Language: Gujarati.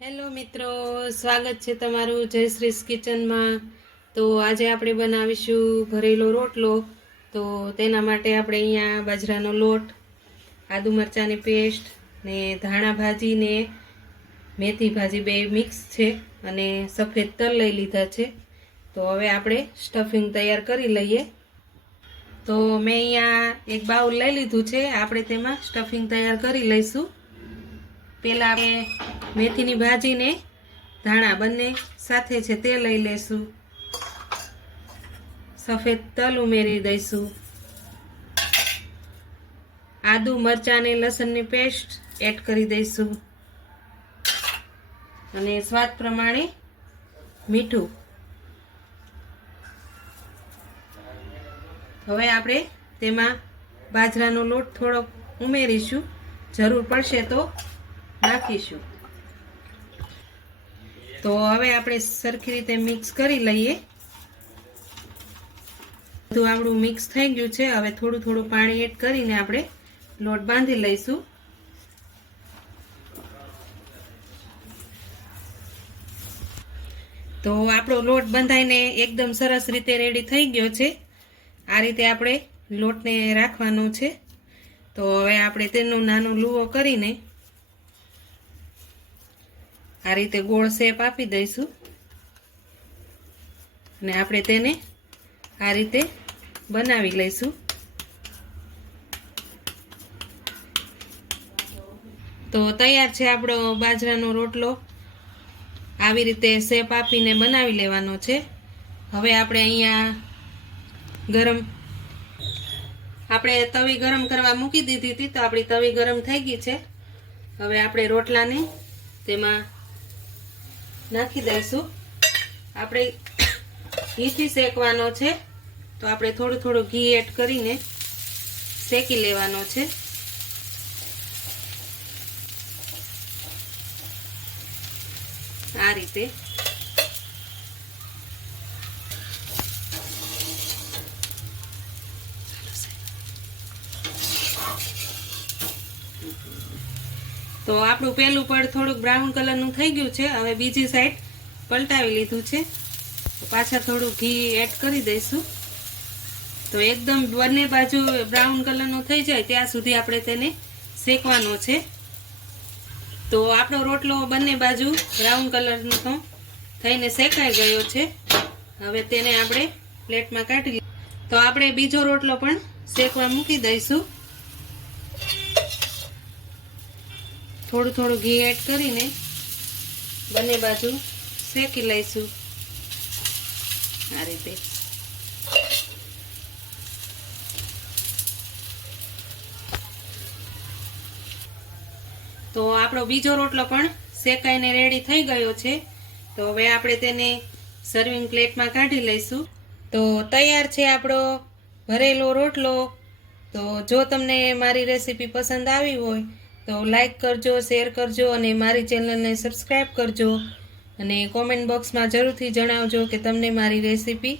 હેલો મિત્રો, સ્વાગત છે તમારું જયશ્રીસ કિચનમાં। તો આજે આપણે બનાવીશું ભરેલો રોટલો। તો તેના માટે આપણે અહીંયા બાજરાનો લોટ, આદુ મરચાંની પેસ્ટ ને ધાણા ભાજી ને મેથી ભાજી બે મિક્સ છે અને સફેદ તલ લઈ લીધા છે। તો હવે આપણે સ્ટફિંગ તૈયાર કરી લઈએ। તો મેં અહીંયા એક બાઉલ લઈ લીધું છે, આપણે તેમાં સ્ટફિંગ તૈયાર કરી લઈશું। પહેલાં આપણે મેથીની ભાજી ને ધાણા બંને સાથે છે તે લઈ લેશું। સફેદ તલ ઉમેરી દઈશું। આદુ મરચાં અને લસણની પેસ્ટ એડ કરી દઈશું અને સ્વાદ પ્રમાણે મીઠું। હવે આપણે તેમાં બાજરાનો લોટ થોડો ઉમેરીશું, જરૂર પડશે તો નાખીશું। તો હવે આપણે સરખી રીતે મિક્સ કરી લઈએ। બધું આપણું મિક્સ થઈ ગયું છે। હવે થોડું થોડું પાણી એડ કરીને આપણે લોટ બાંધી લઈશું। તો આપણો લોટ બંધાઈને એકદમ સરસ રીતે રેડી થઈ ગયો છે। આ રીતે આપણે લોટને રાખવાનો છે। તો હવે આપણે તેનો નાનો લૂવો કરીને આ રીતે ગોળ શેપ આપી દઈશું અને આપણે તેને આ રીતે બનાવી લઈશું। તો તૈયાર છે આપણો બાજરાનો રોટલો। આવી રીતે શેપ આપીને બનાવી લેવાનો છે। હવે આપણે અહીંયા આપણે તવી ગરમ કરવા મૂકી દીધી હતી, તો આપણી તવી ગરમ થઈ ગઈ છે। હવે આપણે રોટલાને તેમાં નાખી દઈશું। આપણે ઘીથી શેકવાનો છે, તો આપણે થોડું થોડું ઘી એડ કરીને શેકી લેવાનો છે। આ રીતે તો આપણું પહેલું પડ થોડુંક બ્રાઉન કલરનું થઈ ગયું છે। હવે બીજી સાઈડ પલટાવી લીધું છે, તો પાછા થોડું ઘી એડ કરી દઈશું। તો એકદમ બંને બાજુ બ્રાઉન કલરનું થઈ જાય ત્યાં સુધી આપણે તેને શેકવાનો છે। તો આપણો રોટલો બંને બાજુ બ્રાઉન કલરનો તો થઈને શેકાઈ ગયો છે। હવે તેને આપણે પ્લેટમાં કાઢી તો આપણે બીજો રોટલો પણ શેકવા મૂકી દઈશું। થોડું થોડું ઘી એડ કરીને બંને બાજુ શેકી લઈશું આ રીતે। તો આપણો બીજો રોટલો પણ શેકાઈને રેડી થઈ ગયો છે। તો હવે આપણે તેને સર્વિંગ પ્લેટમાં કાઢી લઈશું। તો તૈયાર છે આપણો ભરેલો રોટલો। તો જો તમને મારી રેસીપી પસંદ આવી હોય તો લાઈક કરજો, શેર કરજો અને મારી ચેનલને સબસ્ક્રાઈબ કરજો અને કોમેન્ટ બોક્સમાં જરૂરથી જણાવજો કે તમને મારી રેસીપી